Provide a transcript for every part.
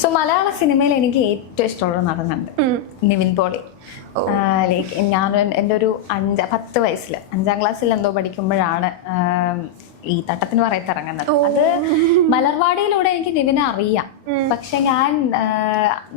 So മലയാള സിനിമയിൽ എനിക്ക് ഏറ്റവും ഇഷ്ടമുള്ള നടനുണ്ട്. നിവിൻ പോളി. ലൈക്ക് ഞാൻ എന്റെ ഒരു അഞ്ച പത്ത് വയസ്സിൽ അഞ്ചാം ക്ലാസ്സിൽ എന്തോ പഠിക്കുമ്പോഴാണ് ഈ തട്ടത്തിന് പറയത്ത് ഇറങ്ങുന്നത്. അത് മലർവാടിയിലൂടെ എനിക്ക് നിവിനെ അറിയാം. പക്ഷെ ഞാൻ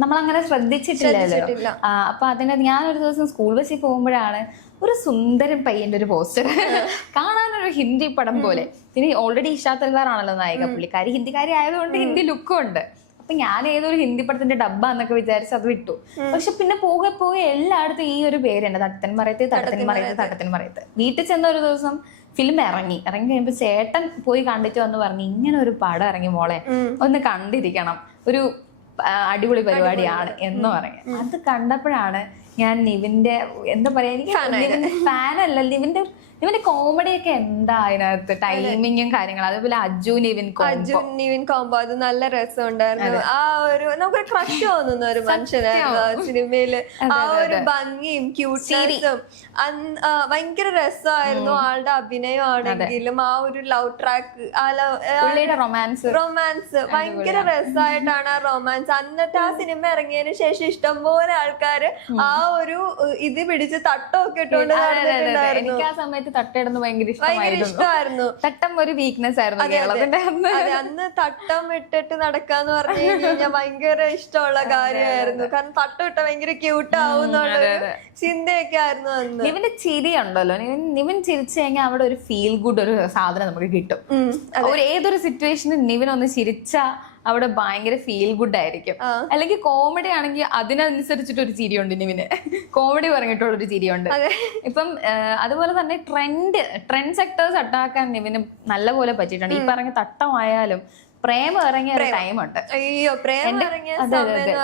നമ്മളങ്ങനെ ശ്രദ്ധിച്ചിട്ടില്ലല്ലോ. അപ്പൊ അതിന് ഞാൻ ഒരു ദിവസം സ്കൂൾ ബസ്സിൽ പോകുമ്പോഴാണ് ഒരു സുന്ദരൻ പയ്യന്റെ ഒരു പോസ്റ്റർ കാണാനൊരു ഹിന്ദി പടം പോലെ. ഇനി ഓൾറെഡി ഇഷാ തൽവാർ ആണല്ലോ നായിക പുള്ളിക്കാരി. ഹിന്ദിക്കാരി ആയതുകൊണ്ട് ഹിന്ദി ലുക്കും ഉണ്ട്. അപ്പൊ ഞാൻ ഏതൊരു ഹിന്ദി പടത്തിന്റെ ഡബ്ബ എന്നൊക്കെ വിചാരിച്ച് അത് വിട്ടു. പക്ഷെ പിന്നെ പോകെ പോകെ എല്ലായിടത്തും ഈ ഒരു പേരുണ്ട്. തട്ടൻ മറയത്ത് തട്ടൻ മറയത്ത് തട്ടൻ മറയത്ത്. വീട്ടിൽ ചെന്ന ഒരു ദിവസം ഫിലിം ഇറങ്ങി. ഇറങ്ങി കഴിയുമ്പോ ചേട്ടൻ പോയി കണ്ടിട്ട് വന്ന് പറഞ്ഞു ഇങ്ങനെ ഒരു പടം ഇറങ്ങി മോളെ. ഒന്ന് കണ്ടിരിക്കണം. ഒരു അടിപൊളി പരിപാടിയാണ്. എന്ന് പറഞ്ഞു. അത് കണ്ടപ്പോഴാണ് ഞാൻ നിവിന്റെ എന്താ പറയാ എനിക്ക് ഫാനല്ല നിവിന്റെ നിവിന്റെ കോമഡി ഒക്കെ എന്താ അതിനകത്ത്? ടൈമിങ്ങും കാര്യങ്ങളും. അതുപോലെ അജു നിവിൻ അർജുൻ നിവിൻ കോംബോ അത് നല്ല രസമുണ്ടായിരുന്നു. ആ ഒരു നമുക്കൊരു ക്രഷ് തോന്നുന്ന ഒരു മനുഷ്യനായിരുന്നു സിനിമയിൽ. ആ ഒരു ഭംഗിയും ക്യൂട്ട്നെസ്സും ഭയങ്കര രസമായിരുന്നു ആളുടെ അഭിനയം ആണെങ്കിലും ആ ഒരു ലവ് ട്രാക്ക് ആ റൊമാൻസ് റൊമാൻസ് ഭയങ്കര രസമായിട്ടാണ് ആ റൊമാൻസ് അന്നത്തെ ആ സിനിമ ഇറങ്ങിയതിന് ശേഷം ഇഷ്ടംപോലെ ആൾക്കാര് ആ ഒരു ഇത് പിടിച്ച് തട്ടമൊക്കെ ഇട്ടുകൊണ്ട് എനിക്ക് ആ സമയത്ത് തട്ടിടുന്ന ഭയങ്കര ഇഷ്ടമായിരുന്നു. തട്ടം ഒരു വീക്ക്നെസ് ആയിരുന്നു കേരളത്തിന്റെ അന്ന്. തട്ടം ഇട്ടിട്ട് നടക്കാന്ന് പറഞ്ഞു കഴിഞ്ഞാൽ ഭയങ്കര ഇഷ്ടമുള്ള കാര്യമായിരുന്നു. കാരണം തട്ടം ഇട്ട ഭയങ്കര ക്യൂട്ട് ആവും ചിന്തയൊക്കെ ആയിരുന്നു അന്ന്. നിവിന്റെ ചിരി ഉണ്ടല്ലോ. നിവിൻ ചിരിച്ചു കഴിഞ്ഞാൽ അവിടെ ഒരു ഫീൽ ഗുഡ് ഒരു സാധനം നമുക്ക് കിട്ടും. ഒരു ഏതൊരു സിറ്റുവേഷനിൽ നിവിൻ ഒന്ന് ചിരിച്ച അവിടെ ഭയങ്കര ഫീൽ ഗുഡ് ആയിരിക്കും. അല്ലെങ്കിൽ കോമഡി ആണെങ്കിൽ അതിനനുസരിച്ചിട്ട് ഒരു ചിരിയുണ്ട് നിവിന്. കോമഡി പറഞ്ഞിട്ടുള്ള ഒരു ചിരിയുണ്ട് ഇപ്പം അതുപോലെ തന്നെ ട്രെൻഡ് ട്രെൻഡ് സെക്ടേഴ്സ് അട്ടാക്കാൻ നിവിന് നല്ലപോലെ പറ്റിയിട്ടുണ്ട്. ഈ പറഞ്ഞ തട്ടമായാലും പ്രേമം ഇറങ്ങിയ ഒരു ടൈമുണ്ട് അയ്യോ പ്രേമം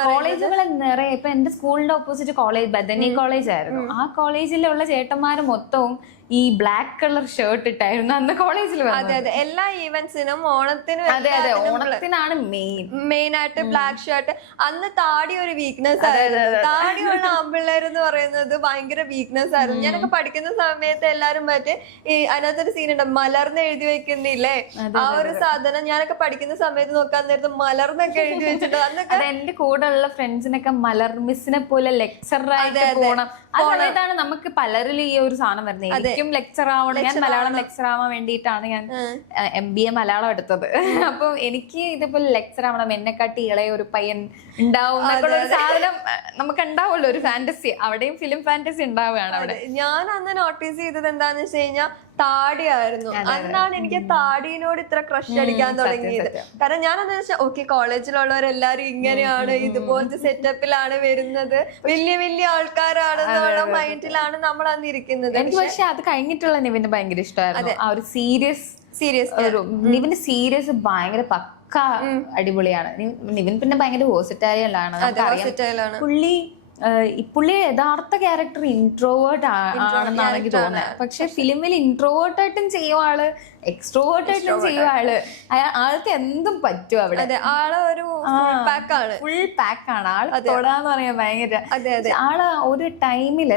കോളേജുകൾ നിറയെ ഇപ്പൊ എന്റെ സ്കൂളിന്റെ ഓപ്പോസിറ്റ് കോളേജ് ബദനി കോളേജ് ആയിരുന്നു. ആ കോളേജിലുള്ള ചേട്ടന്മാർ മൊത്തവും ഈ ബ്ലാക്ക് കളർ ഷർട്ട് ഇട്ടായിരുന്നു അന്ന് കോളേജിൽ അതെ അതെ. എല്ലാ ഈവന്റ്സിനും ഓണത്തിനും അതെ അതെ. ഓണത്തിനാണ് മെയിൻ മെയിൻ ആയിട്ട് ബ്ലാക്ക് ഷർട്ട് അന്ന് താടി ഒരു വീക്ക്നെസ് ആയിരുന്നു. താടിയുള്ള ആമ്പിള്ളേർ എന്ന് പറയുന്നത് ഭയങ്കര വീക്ക്നെസ് ആയിരുന്നു. ഞാനൊക്കെ പഠിക്കുന്ന സമയത്ത് എല്ലാരും മറ്റേ ഈ അതിനകത്തൊരു സീൻ ഉണ്ട്. മലർന്ന് എഴുതി വെക്കുന്നില്ലേ? ആ ഒരു സാധനം ഞാനൊക്കെ പഠിക്കുന്ന സമയത്ത് നോക്കാൻ നേരത്ത് മലർന്നൊക്കെ എഴുതി വെച്ചിട്ട് അന്നൊക്കെ എന്റെ കൂടെ ഉള്ള ഫ്രണ്ട്സിനൊക്കെ മലർ മിസ്സിനെ പോലെ ലെക്ചറായിട്ട് പോണം. ആ സമയത്താണ് നമുക്ക് പലരിലും ഈ ഒരു സാധനം വരുന്നത്. എനിക്കും ലെക്ചർ ആവണം. ഞാൻ മലയാളം ലെക്ചർ ആവാൻ വേണ്ടിയിട്ടാണ് ഞാൻ എം ബി എ മലയാളം എടുത്തത്. അപ്പൊ എനിക്ക് ഇതേപോലെ ലെക്ചർ ആവണം. എന്നെക്കാട്ടി ഇളയ ഒരു പയ്യൻ ഉണ്ടാവും ഒരു സാധനം നമുക്ക് ഉണ്ടാവുമല്ലോ ഒരു ഫാന്റസി അവിടെയും ഫിലിം ഫാന്റസി ഉണ്ടാവുകയാണ് അവിടെ. ഞാൻ അന്ന് നോട്ടീസ് ചെയ്തത് എന്താന്ന് വെച്ച് കഴിഞ്ഞാൽ താടിയായിരുന്നു. അന്നാണ് എനിക്ക് താടിനോട് ഇത്ര ക്രഷ് അടിക്കാൻ തുടങ്ങിയത്. കാരണം ഞാൻ എന്താ വെച്ചാൽ ഓക്കെ കോളേജിലുള്ളവരെല്ലാരും ഇങ്ങനെയാണ് ഇതുപോലത്തെ സെറ്റപ്പിലാണ് വരുന്നത്. വലിയ വലിയ ആൾക്കാരാണെന്നുള്ള മൈൻഡിലാണ് നമ്മൾ അന്ന് ഇരിക്കുന്നത്. എനിക്ക് പക്ഷെ അത് കഴിഞ്ഞിട്ടുള്ള നിവിന് ഭയങ്കര ഇഷ്ടമായിരുന്നു. ആ ഒരു സീരിയസ് സീരിയസ് ഒരു നിവിന്റെ സീരിയസ് ഭയങ്കര പക്ക അടിപൊളിയാണ്. നിവിൻ പിന്നെ ഭയങ്കര ആണ്. പുള്ളി പുള്ളി യഥാർത്ഥ ക്യാരക്ടർ ഇൻട്രോവേർട്ട് ആണെന്നാണ് എനിക്ക് തോന്നുന്നത്. പക്ഷെ ഫിലിമിൽ ഇൻട്രോവേർട്ട് ആയിട്ടും ചെയ്യും ആൾ. എക്സ്ട്രോവേർട്ട് ആയിട്ടും ചെയ്യും ആൾ. ആൾക്ക് എന്തും പറ്റും അവിടെ. അതെ ആൾ ഒരു പാക്ക് ആണ്. ഫുൾ പാക്ക് ആണ്. ആൾ തൊടാന്ന് പറയാൻ ഭയങ്കര അതെ അതെ. ആൾ ഒരു ടൈമിൽ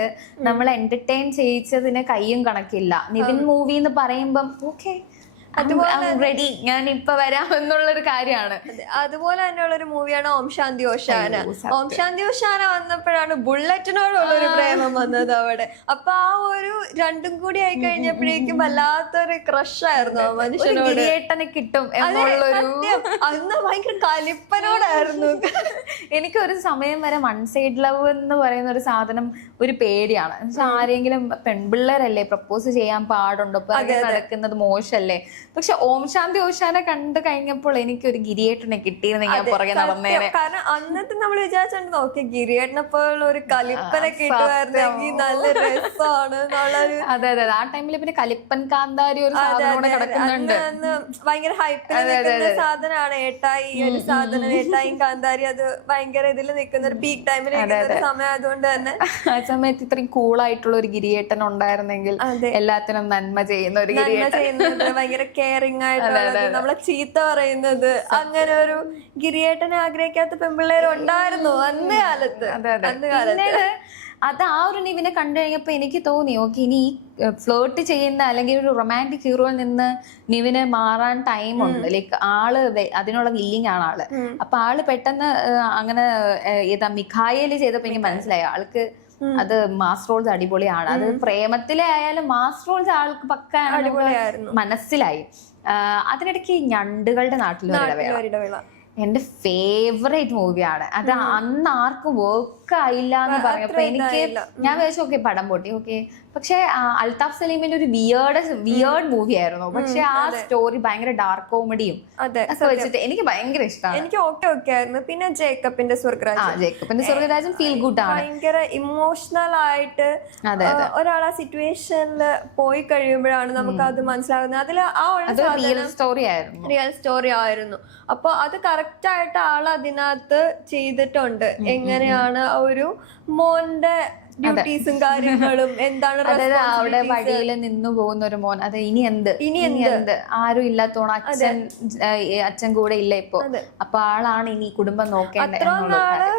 നമ്മൾ എന്റർടൈൻ ചെയ്യിച്ചതിന് കയ്യും കണക്കില്ല. നിവിൻ മൂവി എന്ന് പറയുമ്പം ഓക്കെ റെഡി ഞാൻ ഇപ്പൊ വരാം എന്നുള്ളൊരു കാര്യമാണ്. അതെ, അതുപോലെ തന്നെയുള്ള ഒരു മൂവിയാണ് ഓം ശാന്തി ഓശാന. ഓം ശാന്തി ഓശാന വന്നപ്പോഴാണ് ബുള്ളറ്റിനോടുള്ള ഒരു പ്രേമം വന്നത് അവിടെ. അപ്പൊ ആ ഒരു രണ്ടും കൂടി ആയി കഴിഞ്ഞപ്പോഴേക്കും വല്ലാത്തൊരു ക്രഷായിരുന്നു ഒരു മനുഷ്യനോട്. കിട്ടും. അന്ന് ഭയങ്കര കലിപ്പനോടായിരുന്നു. എനിക്ക് ഒരു സമയം വരെ വൺ സൈഡ് ലവ് എന്ന് പറയുന്ന ഒരു സാധനം ഒരു പേടിയാണ്. ആരെങ്കിലും പെൺപിള്ളേരല്ലേ പ്രപ്പോസ് ചെയ്യാൻ പാടുണ്ടോ? നടക്കുന്നത് മോശല്ലേ? പക്ഷെ ഓം ശാന്തി ഓശാനെ കണ്ടു കഴിഞ്ഞപ്പോൾ എനിക്ക് ഒരു ഗിരിയേട്ടനെ കിട്ടിയിരുന്നെങ്കിൽ ഞാൻ പുറകെ നടന്നേനെ. കാരണം അന്നത്തെ നമ്മൾ വിചാരിച്ചിട്ടുണ്ട് ഓക്കെ ഗിരിയേട്ടനെ പോലുള്ള ഒരു കലിപ്പനെ കിട്ടുമായിരുന്നെങ്കിൽ നല്ല രസമാണ് അതെ അതെ. ആ ടൈമിൽ പിന്നെ കലിപ്പൻ കാന്താരി ഒരു സാധനം കിടക്കുന്നുണ്ട്. ഭയങ്കര ഹൈപ്പിൽ സാധനമാണ് ഏട്ടായി ഒരു സാധനം. ഏട്ടായും കാന്താരി അത് ഭയങ്കര ഇതിൽ നിൽക്കുന്ന ഒരു പീക്ക് ടൈമിൽ സമയമായതുകൊണ്ട് സമയം ആയതുകൊണ്ട് തന്നെ ആ സമയത്ത് ഇത്രയും കൂളായിട്ടുള്ള ഒരു ഗിരിയേട്ടൻ ഉണ്ടായിരുന്നെങ്കിൽ എല്ലാത്തിനും നന്മ ചെയ്യുന്ന ഒരു ഗിരിയേട്ടൻ. ഭയങ്കര കെയറിങ് ആയിട്ടുള്ളത് നമ്മളെ ചീത്ത പറയുന്നത് അങ്ങനെ ഒരു ഗിരിയേട്ടനെ ആഗ്രഹിക്കാത്ത പെൺപിള്ളേർ ഉണ്ടായിരുന്നു അന്ന് കാലത്ത്. അന്ന് കാലത്ത്. അത് ആ ഒരു നിവിനെ കണ്ടു കഴിഞ്ഞപ്പോ എനിക്ക് തോന്നി ഓക്കെ ഇനി ഈ ഫ്ലേർട്ട് ചെയ്യുന്ന അല്ലെങ്കിൽ ഒരു റൊമാന്റിക് ഹീറോയിൽ നിന്ന് നിവിന് മാറാൻ ടൈം ഉണ്ട്. ലൈക്ക് ആൾ അതിനുള്ള വില്ലിങ് ആണ് ആൾ. അപ്പൊ ആൾ പെട്ടെന്ന് അങ്ങനെ ഏതാ മിഖായേൽ ചെയ്തപ്പോ എനിക്ക് മനസ്സിലായി. ആൾക്ക് അത് മാസ് റോൾസ് അടിപൊളിയാണ് അത് പ്രേമത്തിലെ ആയാലും മാസ് റോൾസ് ആൾക്ക് പക്ക മനസ്സിലായി. അതിനിടയ്ക്ക് ഞണ്ടുകളുടെ നാട്ടിലൊരു ഇടവേള. എന്റെ ഫേവറേറ്റ് മൂവിയാണ് അത് അന്ന് ആർക്കും വർക്ക് ആയില്ല എന്ന് പറഞ്ഞപ്പോ എനിക്ക് ഞാൻ വിചാരിച്ചു ഓക്കെ പടം പൊട്ടി. ഓക്കെ പക്ഷെ അൽതാഫ് സലീമിന്റെ ഒരു വിയേർഡ് വിയേർഡ് മൂവി ആയിരുന്നു. പക്ഷെ ആ സ്റ്റോറി ഭയങ്കര ഡാർക്ക് കോമഡിയും ഒക്കെ വെച്ചിട്ട് എനിക്ക് ഭയങ്കര ഇഷ്ടമാണ് എനിക്ക് ഓക്കെ ഓക്കെ ആയിരുന്നു. പിന്നെ ജേക്കബിന്റെ ആ സ്വർഗരാജ് ജേക്കബിന്റെ സ്വർഗരാജൻ ഫീൽ ഗുഡ് ആണ്. ഭയങ്കര ഇമോഷണൽ ആയിട്ട് ഒരാൾ ആ സിറ്റുവേഷനിൽ പോയി കഴിയുമ്പോഴാണ് നമുക്ക് അത് മനസ്സിലാകുന്നത്. അതിൽ ആ ഒരു റിയൽ സ്റ്റോറി ആയിരുന്നു. റിയൽ സ്റ്റോറി ആയിരുന്നു. അപ്പൊ അത് കറക്റ്റ് ആയിട്ട് ആൾ അതിനകത്ത് ചെയ്തിട്ടുണ്ട് എങ്ങനെയാണ് ആ ഒരു മോന്റെ ഡ്യൂട്ടീസും കാര്യങ്ങളും എന്താണ് അതായത് അവിടെ വഴിയിൽ നിന്നു പോകുന്ന ഒരു മോൻ. അത് ഇനി എന്ത്? ഇനി എന്ത്? ആരും ഇല്ലാത്തോണം അച്ഛൻ അച്ഛൻ കൂടെ ഇല്ല ഇപ്പൊ. അപ്പൊ ആളാണ് ഇനി കുടുംബം നോക്കേണ്ടത്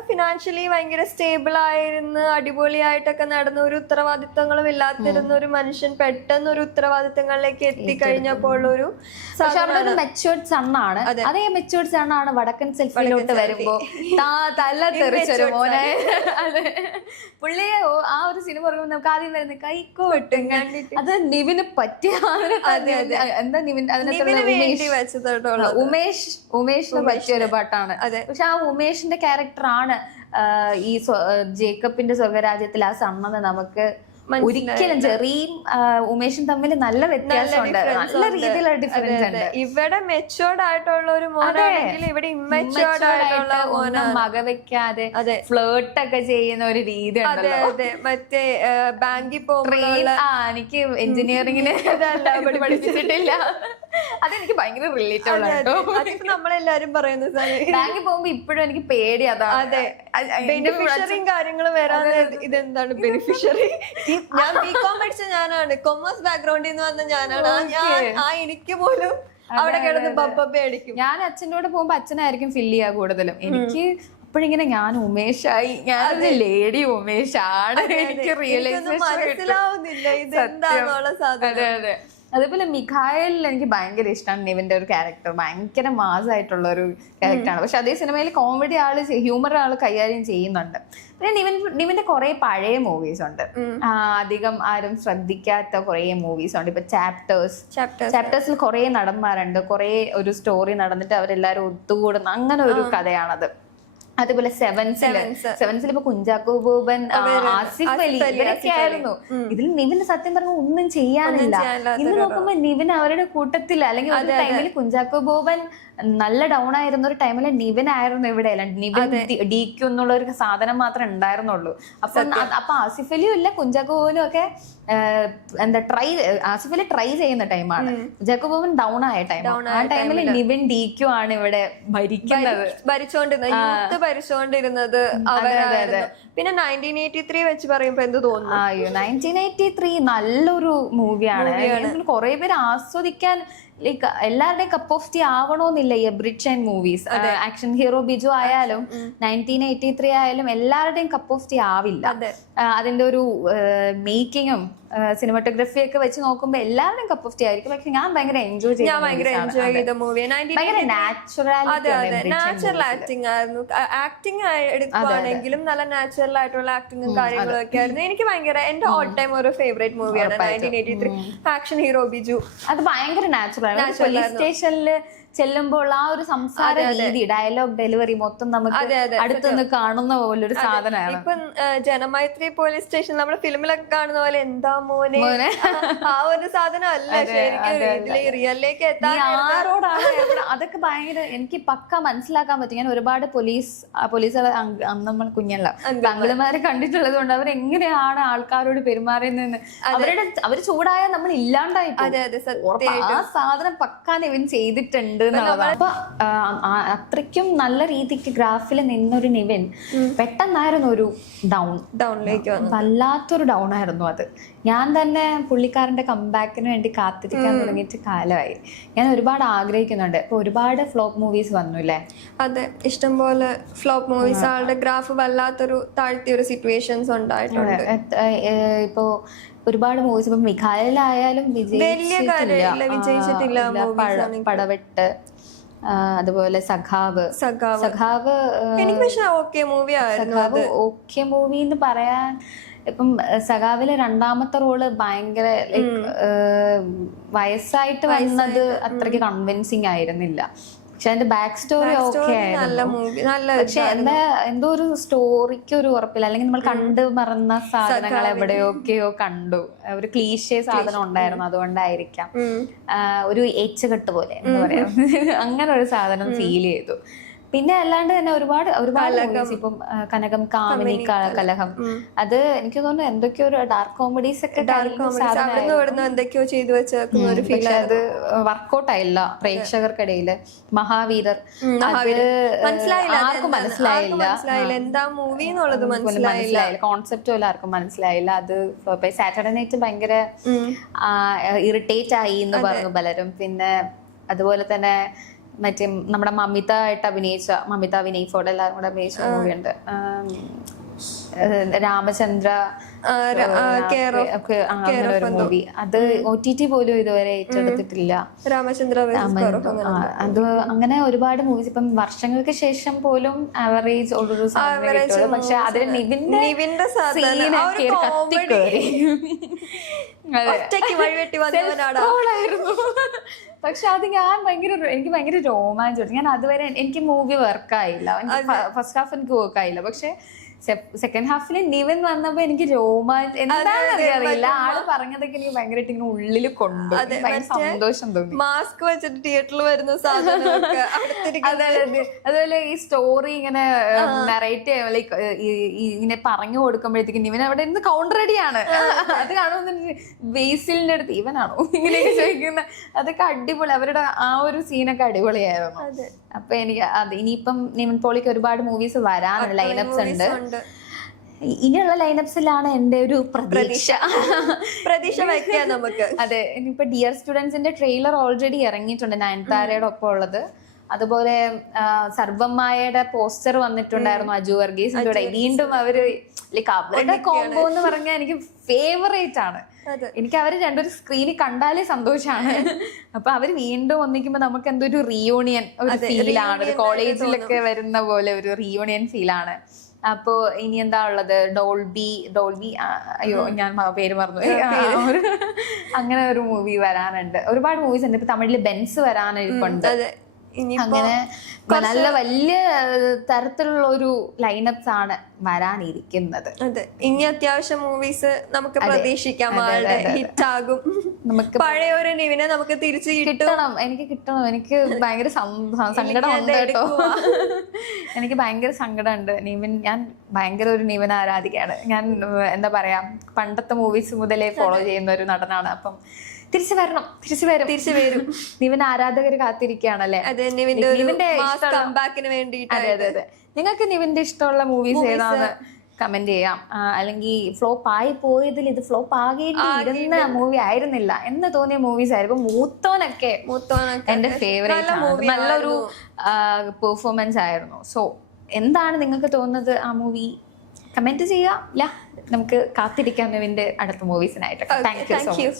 ഫിനാൻഷ്യലി ഭയങ്കര സ്റ്റേബിൾ ആയിരുന്ന് അടിപൊളിയായിട്ടൊക്കെ നടന്ന ഒരു ഉത്തരവാദിത്തങ്ങളും ഇല്ലാത്തിരുന്ന ഒരു മനുഷ്യൻ പെട്ടെന്ന് ഒരു ഉത്തരവാദിത്തങ്ങളിലേക്ക് എത്തിക്കഴിഞ്ഞപ്പോൾ ഒരു പക്ഷെ അവിടെ ഒരു മെച്ചുവേർഡ് സണ്ണാണ് അതേ. മെച്ചുവേർഡ് സണ്ണാണ് വടക്കൻ സെൽഫിലോട്ട് വരുമ്പോ. തല തെറിച്ചൊരു മോനെ. അതെ. പുള്ളിയെ ഓ- ആ ഒരു സിനിമ പറയുമ്പോൾ നമുക്ക് ആദ്യം വരുന്ന കൈക്കോട്ടും കണ്ടിട്ട്. അത് നിവിന് പറ്റിയ എന്താ നിവിൻ അതിനകത്തുള്ള ഉമേഷ്? ഉമേഷിന് പറ്റിയ ഒരു പാട്ടാണ്. അതെ. പക്ഷെ ആ ഉമേഷിന്റെ ക്യാരക്ടറാണ് ഈ ജേക്കബിന്റെ സ്വർഗരാജ്യത്തിൽ ആ സമ്മത നമുക്ക് ഒരിക്കലും ചെറിയും ഉമേഷും തമ്മിൽ നല്ല വ്യത്യാസമുണ്ട്. നല്ല. രീതിയിലുള്ള ഡിഫറൻസ് ഉണ്ട്. ഇവിടെ മെച്ചുവേർഡ് ആയിട്ടുള്ള ഒരു മോനാണെങ്കിൽ ഇവിടെ ഇമ്മച്ചുവേർഡ് ആയിട്ടുള്ള ഒന്നും മക വെക്കാതെ ഫ്ലേർട്ട് ഒക്കെ ചെയ്യുന്ന ഒരു രീതി അതെ അതെ. മറ്റേ ബാങ്കിൽ പോകുന്ന പോകുമ്പോൾ എനിക്ക് എഞ്ചിനീയറിംഗിന് പഠിപ്പിച്ചിട്ടില്ല. അതെനിക്ക് ഭയങ്കര റിലേറ്റബിൾ ആണ് കേട്ടോ അതിപ്പോ നമ്മളെല്ലാരും പറയുന്ന ബാങ്കിൽ പോകുമ്പോ ഇപ്പോഴും എനിക്ക് പേടി അതാണ്. അതെ. ബെനിഫിഷ്യറിയും കാര്യങ്ങളും വരാൻ ഇതെന്താണ് ബെനിഫിഷ്യറി ഞാൻ ബികോം പഠിച്ച ഞാനാണ്. കൊമേഴ്സ് ബാക്ക്ഗ്രൗണ്ടിൽ നിന്ന് വന്ന ഞാനാണ്. ആ എനിക്ക് പോലും അവിടെ കിടന്ന് ബബ്ബ അടിക്കും. ഞാൻ അച്ഛന്റെ കൂടെ പോകുമ്പോ അച്ഛനായിരിക്കും ഫില്ല് ചെയ്യാ കൂടുതലും. എനിക്ക് അപ്പോഴിങ്ങനെ ഞാൻ ഉമേഷായി ഞാനൊരു ലേഡി ഉമേഷാണ്. എനിക്ക് റിയലൈസ് റിയലൈസേഷൻ മനസ്സിലാവുന്നില്ല ഇത് എന്താണെന്നുള്ള സാധനം. അതെ അതെ. അതേപോലെ മിഖായലിൽ എനിക്ക് ഭയങ്കര ഇഷ്ടമാണ് നിവിന്റെ ഒരു ക്യാരക്ടർ ഭയങ്കര മാസമായിട്ടുള്ള ഒരു ക്യാരക്ടറാണ് പക്ഷെ അതേ സിനിമയിൽ കോമഡി ആൾ ഹ്യൂമർ ആൾ കൈകാര്യം ചെയ്യുന്നുണ്ട്. പിന്നെ നിവിൻ നിവിന്റെ കുറെ പഴയ മൂവീസ് ഉണ്ട്. അധികം ആരും ശ്രദ്ധിക്കാത്ത കുറെ മൂവീസ് ഉണ്ട്. ഇപ്പൊ ചാപ്റ്റേഴ്സ് ചാപ്റ്റേഴ്സിൽ കുറെ നടന്മാരുണ്ട്. കുറെ ഒരു സ്റ്റോറി നടന്നിട്ട് അവരെല്ലാരും ഒത്തുകൂടുന്ന അങ്ങനെ ഒരു കഥയാണത്. അതേപോലെ സെവൻസ്. സെവൻസിൽ ഇപ്പൊ കുഞ്ചാക്കോ ബോബൻ ആസിഫ് അലി ഇവരൊക്കെ ആയിരുന്നു. ഇതിൽ നിവിന് സത്യം പറഞ്ഞ ഒന്നും ചെയ്യാനില്ല. ഇന്ന് നോക്കുമ്പോ നിവിൻ അവരുടെ കൂട്ടത്തിൽ അല്ലെങ്കിൽ ഒരു ടൈമിൽ കുഞ്ചാക്കോ ബോബൻ നല്ല ഡൗൺ ആയിരുന്ന ഒരു ടൈമിൽ നിവിൻ ആയിരുന്നു ഇവിടെ. അല്ല നിവിൻ ഡി ക്യു എന്നുള്ള ഒരു സാധനം മാത്രമേ ഉണ്ടായിരുന്നുള്ളൂ. അപ്പൊ അപ്പൊ ആസിഫ് അലിയും ഇല്ല കുഞ്ചാക്കോ ബോബനും ഒക്കെ എന്താ ട്രൈ ആസിഫ് അലി ട്രൈ ചെയ്യുന്ന ടൈമാണ് കുഞ്ചാക്കോ ബോബൻ ഡൗൺ ആയ ടൈം ആ ടൈമിൽ നിവിൻ ഡി ക്യു ആണ് ഇവിടെ ഭരിക്കുന്നത്. ഭരിച്ചുകൊണ്ടിരുന്നത് അവരായിരുന്നു. പിന്നെ നയന്റീൻ എയ്റ്റി ത്രീ വെച്ച് പറയുമ്പോ എന്ത് തോന്നുന്നു? അയ്യോ നയന്റീൻ എയ്റ്റി ത്രീ നല്ലൊരു മൂവിയാണ് കുറെ പേര് ആസ്വദിക്കാൻ ലൈക്ക് എല്ലാവരുടെയും കപ്പ് ഓഫ് ടീ ആവണമെന്നില്ല ഈ bridge and movies action hero Biju ആയാലും നയന്റീൻ എയ്റ്റി ത്രീ ആയാലും എല്ലാവരുടെയും കപ്പ് ഓഫ് ടീ ആവില്ല. അതെ. ആ, അതിന്റെ ഒരു മേക്കിങ്ങും സിനിമാറ്റോഗ്രഫി ഒക്കെ വെച്ച് നോക്കുമ്പോൾ എല്ലാവരുടെയും കപ്പ് ഓഫ് ടീ ആയിരിക്കും. പക്ഷെ ഞാൻ ഭയങ്കര എൻജോയ് ഞാൻ ഭയങ്കര എൻജോയ് ചെയ്ത മൂവി ഭയങ്കര നാച്ചുറൽ ആക്ടിങ് ആയിരുന്നു. ആക്ടിങ് എടുക്കുകയാണെങ്കിലും നല്ല നാച്ചുറൽ ആയിട്ടുള്ള ആക്ടിങ്ങും കാര്യങ്ങളും ഒക്കെ ആയിരുന്നു. എനിക്ക് ഭയങ്കര എന്റെ ഓൾ ടൈം ഒരു ഫേവറേറ്റ് മൂവിയാണ് nineteen eighty three action hero Biju. അത് ഭയങ്കര നാച്ചുറൽ ആണ് പോലീസ് സ്റ്റേഷനിൽ ചെല്ലുമ്പോൾ ആ ഒരു സംസാര രീതി ഡയലോഗ് ഡെലിവറി മൊത്തം നമുക്ക് കാണുന്ന അടുത്തുനിന്ന് കാണുന്ന പോലൊരു സാധനമാണ്. ഇപ്പൊ ജനമൈത്രി പോലീസ് സ്റ്റേഷൻ നമ്മുടെ ഫിലിമിലൊക്കെ കാണുന്ന പോലെ എന്താ മോനെ. ആ ഒരു സാധനം അല്ല റിയലിലേക്ക് എത്താൻ അതൊക്കെ ഭയങ്കര എനിക്ക് പക്ക മനസ്സിലാക്കാൻ പറ്റും. ഞാൻ ഒരുപാട് പോലീസ് പോലീസ് അന്ന് നമ്മൾ കുഞ്ഞല്ല. തങ്ങളുമാരെ കണ്ടിട്ടുള്ളത് കൊണ്ട് അവരെങ്ങനെയാണ് ആൾക്കാരോട് പെരുമാറുന്നതെന്ന് അവരുടെ അവർ ചൂടായാൽ നമ്മൾ ഇല്ലാണ്ടായി പോകും. അതെ അതെ ആ സാധനം പക്കാൻ ഇവൻ ചെയ്തിട്ടുണ്ട്. ഉണ്ട് അപ്പൊ അത്രയ്ക്കും നല്ല രീതിക്ക് ഗ്രാഫിൽ നിന്നൊരു നിവിൻ പെട്ടെന്നായിരുന്നു ഒരു ഡൗൺ ഡൗണിലേക്ക് വല്ലാത്തൊരു ഡൗൺ ആയിരുന്നു അത്. ഞാൻ തന്നെ പുള്ളിക്കാരന്റെ കംബാക്കിന് വേണ്ടി കാത്തിരിക്കാൻ തുടങ്ങിയിട്ട് കാലമായി. ഞാൻ ഒരുപാട് ആഗ്രഹിക്കുന്നുണ്ട്. ഇപ്പൊ ഒരുപാട് ഫ്ലോപ്പ് മൂവീസ് വന്നു അല്ലേ അതെ ഇഷ്ടംപോലെ ഫ്ലോപ്പ് മൂവീസ് ആളുടെ ഗ്രാഫ് വല്ലാത്തൊരു താഴ്ത്തിയ ഒരു സിറ്റുവേഷൻസ് ഉണ്ടായിട്ടുണ്ട്. ഇപ്പോ ഒരുപാട് മൂവീസ് ഇപ്പൊ മിഖായലായാലും വിജയിച്ചിട്ടില്ല. പടവെട്ട് അതുപോലെ സഖാവ്. സഖാവ്. സഖാവ് എനിക്ക് പക്ഷെ മൂവി സഖാവ് ഓക്കെ മൂവി എന്ന് പറയാൻ ഇപ്പം സഖാവിലെ രണ്ടാമത്തെ റോൾ ഭയങ്കര ലൈക്ക് വയസ്സായിട്ട് വന്നത് അത്രയ്ക്ക് കൺവിൻസിങ് ആയിരുന്നില്ല. പക്ഷെ അതിന്റെ ബാക്ക് സ്റ്റോറി ഓക്കെ നല്ല മൂവി നല്ല പക്ഷെ എന്താ എന്തോ ഒരു സ്റ്റോറിക്ക് ഒരു ഉറപ്പില്ല. അല്ലെങ്കിൽ നമ്മൾ കണ്ട് മറന്ന സാധനങ്ങൾ എവിടെയൊക്കെയോ കണ്ടു. ഒരു ക്ലീശേ സാധനം ഉണ്ടായിരുന്നു അതുകൊണ്ടായിരിക്കാം. ഒരു ഏച്ചുകെട്ട് പോലെ എന്താ പറയാ. അങ്ങനെ ഒരു സാധനം ഫീൽ ചെയ്തു. പിന്നെ അല്ലാണ്ട് തന്നെ ഒരുപാട് ഒരുപാട് മൂവീസ് ഇപ്പം കനകം കാമിനി കലഹം. അത് എനിക്ക് തോന്നുന്നു എന്തൊക്കെയോ ഒരു ഡാർക്ക് കോമഡീസ് ഒക്കെ എന്തൊക്കെയോ ചെയ്തു വെച്ചേക്കുന്ന ഒരു ഫീൽ അത് വർക്കൗട്ട് ആയില്ല പ്രേക്ഷകർക്കിടയിൽ. മഹാവീരർ. മനസ്സിലായില്ല ആർക്കും. മനസ്സിലായില്ല. എന്താ മൂവി എന്നുള്ളത് മനസ്സിലായില്ല. കോൺസെപ്റ്റ് പോലും ആർക്കും മനസ്സിലായില്ല. അത് സാറ്റർഡേ നൈറ്റ് ഭയങ്കര ഇറിറ്റേറ്റ് ആയി എന്ന് പറഞ്ഞു പലരും. പിന്നെ അതുപോലെ തന്നെ മറ്റേ നമ്മുടെ മമിത ആയിട്ട് അഭിനയിച്ച മമിത വിനയ് ഫോർഡ് എല്ലാവരും കൂടെ അഭിനയിച്ച മൂവി ഉണ്ട് രാമചന്ദ്ര അത് ഒ ടി ടി പോലും ഇതുവരെ ഏറ്റെടുത്തിട്ടില്ല. രാമചന്ദ്ര. അത് അങ്ങനെ ഒരുപാട് മൂവീസ് ഇപ്പം വർഷങ്ങൾക്ക് ശേഷം പോലും ആവറേജ് ഒരു സാധനം പക്ഷെ അതിൽ നിവിന്റെ. പക്ഷെ അത് ഞാൻ ഭയങ്കര എനിക്ക് ഭയങ്കര രോമാഞ്ചം ഞാൻ അതുവരെ എനിക്ക് മൂവി വർക്കായില്ല ഫസ്റ്റ് ഹാഫ് എനിക്ക് വർക്കായില്ല പക്ഷെ സെക്കൻഡ് ഹാഫിൽ നിവൻ വന്നപ്പോ എനിക്ക് രോമാഞ്ചം എന്താണെന്ന് അറിയില്ല. ആൾ പറഞ്ഞതൊക്കെ എനിക്ക് ഭയങ്കരമായിട്ട് ഇങ്ങനെ ഉള്ളിൽ കൊണ്ടു സന്തോഷം തോന്നി. മാസ്ക് വെച്ചിട്ട് തിയേറ്ററിൽ വരുന്ന. അതുപോലെ ഈ സ്റ്റോറി ഇങ്ങനെ നറേറ്റ് ലൈക്ക് ഇങ്ങനെ പറഞ്ഞു കൊടുക്കുമ്പോഴത്തേക്കും നിവൻ അവിടെ നിന്ന് കൗണ്ടർ റെഡിയാണ് അത് കാണുമ്പോൾ ബേസിലിന്റെ അടുത്ത് ഇവനാണോ? ഇങ്ങനെ ചോദിക്കുന്ന അതൊക്കെ അടിപൊളി. അവരുടെ ആ ഒരു സീനൊക്കെ അടിപൊളിയായിരുന്നു. അപ്പൊ എനിക്ക് അത് ഇനിയിപ്പം നിവൻ പോളിക്ക് ഒരുപാട് മൂവീസ് വരാനുള്ള ലൈനപ്സ് ഉണ്ട്. ഉണ്ട്. ഇനിയുള്ള ലൈനപ്സിലാണ് എന്റെ ഒരു പ്രതീക്ഷ. പ്രതീക്ഷ. വയ്ക്കാം നമുക്ക്. അതെ ഇനിയിപ്പോ ഡിയർ സ്റ്റുഡൻസിന്റെ ട്രെയിലർ ഓൾറെഡി ഇറങ്ങിയിട്ടുണ്ട് നയൻതാരയുടെ ഒപ്പം ഉള്ളത്. അതുപോലെ സർവമ്മയുടെ പോസ്റ്റർ വന്നിട്ടുണ്ടായിരുന്നു അജു വർഗീസ് വീണ്ടും അവർ ലൈക്ക് അവരുടെ കോംബോ എന്ന് പറഞ്ഞാൽ എനിക്ക് ഫേവറേറ്റ് ആണ്. എനിക്ക് അവർ രണ്ടൊരു സ്ക്രീനിൽ കണ്ടാലേ സന്തോഷമാണ് അപ്പൊ അവർ വീണ്ടും ഒന്നിക്കുമ്പോ നമുക്ക് എന്തോ ഒരു റീയൂണിയൻ ഒരു ഫീലാണ് കോളേജിലൊക്കെ വരുന്ന പോലെ ഒരു റിയൂണിയൻ ഫീലാണ് അപ്പോ ഇനി എന്താ ഉള്ളത്? ഡോൾബി ഡോൾബി അയ്യോ ഞാൻ പേര് മറന്നു അങ്ങനെ ഒരു മൂവി വരാനുണ്ട്. ഒരുപാട് മൂവീസ് ഉണ്ട്. ഇപ്പൊ തമിഴിൽ ബെൻസ് വരാനിരിപ്പുണ്ട്. അങ്ങനെ നല്ല വലിയ തരത്തിലുള്ള ഒരു ലൈനപ്സ് ആണ് വരാനിരിക്കുന്നത്. അതെ. ഇനി അത്യാവശ്യം മൂവീസ് നമുക്ക് പ്രതീക്ഷിക്കാം. ഹിറ്റ് ആകും നമുക്ക് പഴയ ഒരു നിവിനെ നമുക്ക് തിരിച്ചു കിട്ടണം. എനിക്ക് കിട്ടണം. എനിക്ക് ഭയങ്കര സങ്കടം ഉണ്ട് കേട്ടോ. എനിക്ക് ഭയങ്കര സങ്കടമുണ്ട്. നിവിൻ ഞാൻ ഭയങ്കര ഒരു നിവിൻ ആരാധികയാണ്. ഞാൻ എന്താ പറയാ പണ്ടത്തെ മൂവീസ് മുതലേ ഫോളോ ചെയ്യുന്ന ഒരു നടനാണ്. അപ്പം തിരിച്ചു വരണം തിരിച്ചു വരും. തിരിച്ചു വരും. നിവിൻ ആരാധകർ കാത്തിരിക്കുകയാണല്ലേ? അതെ നിവിന്റെ നിവിന്റെ മാസ് കംബാക്കിന് വേണ്ടിയിട്ട്. അതെ അതെ അതെ. നിങ്ങൾക്ക് നിവിന്റെ ഇഷ്ടമുള്ള മൂവീസ് ഏതാണ് കമന്റ് ചെയ്യാം. അല്ലെങ്കിൽ ഫ്ലോപ്പ് ആയി പോയതിൽ ഇത് ഫ്ലോപ്പ് ആകേണ്ടിയിരുന്ന മൂവി ആയിരുന്നില്ല. എന്ന് തോന്നിയ മൂവീസ് ആയിരുന്നു മൂത്തോനൊക്കെ എന്റെ ഫേവറേറ്റ് മൂവി നല്ലൊരു പെർഫോമൻസ് ആയിരുന്നു. സോ എന്താണ് നിങ്ങൾക്ക് തോന്നുന്നത് ആ മൂവി കമന്റ് ചെയ്യാം ഇല്ല നമുക്ക് കാത്തിരിക്കാം നിവിന്റെ അടുത്ത മൂവീസിനായിട്ട് താങ്ക് യു